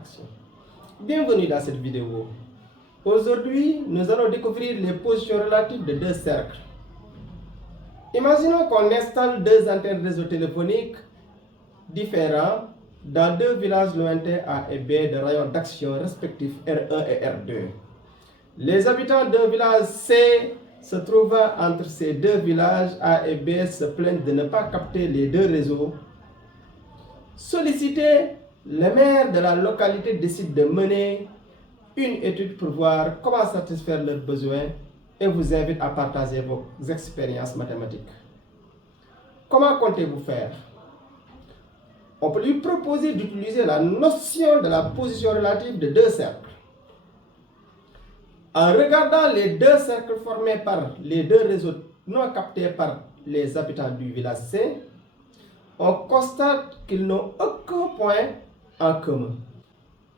action. Bienvenue dans cette vidéo. Aujourd'hui, nous allons découvrir les positions relatives de deux cercles. Imaginons qu'on installe deux antennes réseau téléphonique différents dans deux villages lointains A et B de rayons d'action respectifs R1 et R2. Les habitants d'un village C se trouvant entre ces deux villages A et B se plaignent de ne pas capter les deux réseaux. Sollicité, le maire de la localité décide de mener une étude pour voir comment satisfaire leurs besoins et vous invite à partager vos expériences mathématiques. Comment comptez-vous faire? On peut lui proposer d'utiliser la notion de la position relative de deux cercles. En regardant les deux cercles formés par les deux réseaux non captés par les habitants du village C, on constate qu'ils n'ont aucun point en commun.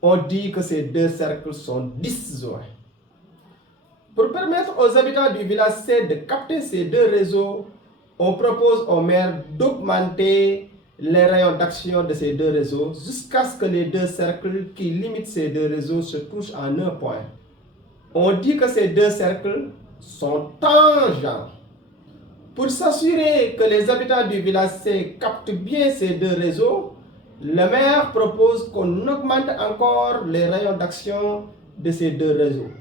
On dit que ces deux cercles sont disjoints. Pour permettre aux habitants du village C de capter ces deux réseaux, on propose au maire d'augmenter les rayons d'action de ces deux réseaux jusqu'à ce que les deux cercles qui limitent ces deux réseaux se touchent en un point. On dit que ces deux cercles sont tangents. Pour s'assurer que les habitants du village C captent bien ces deux réseaux, le maire propose qu'on augmente encore les rayons d'action de ces deux réseaux.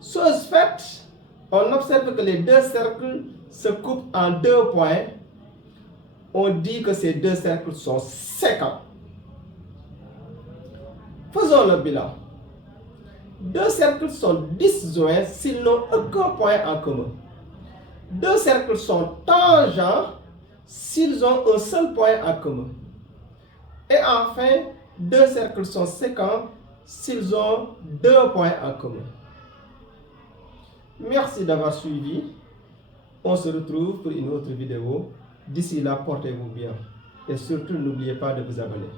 Chose faite, on observe que les deux cercles se coupent en deux points. On dit que ces deux cercles sont séquents. Faisons le bilan. Deux cercles sont disjoints s'ils n'ont aucun point en commun. Deux cercles sont tangents s'ils ont un seul point en commun. Et enfin, deux cercles sont séquents s'ils ont deux points en commun. Merci d'avoir suivi. On se retrouve pour une autre vidéo. D'ici là, portez-vous bien. Et surtout, n'oubliez pas de vous abonner.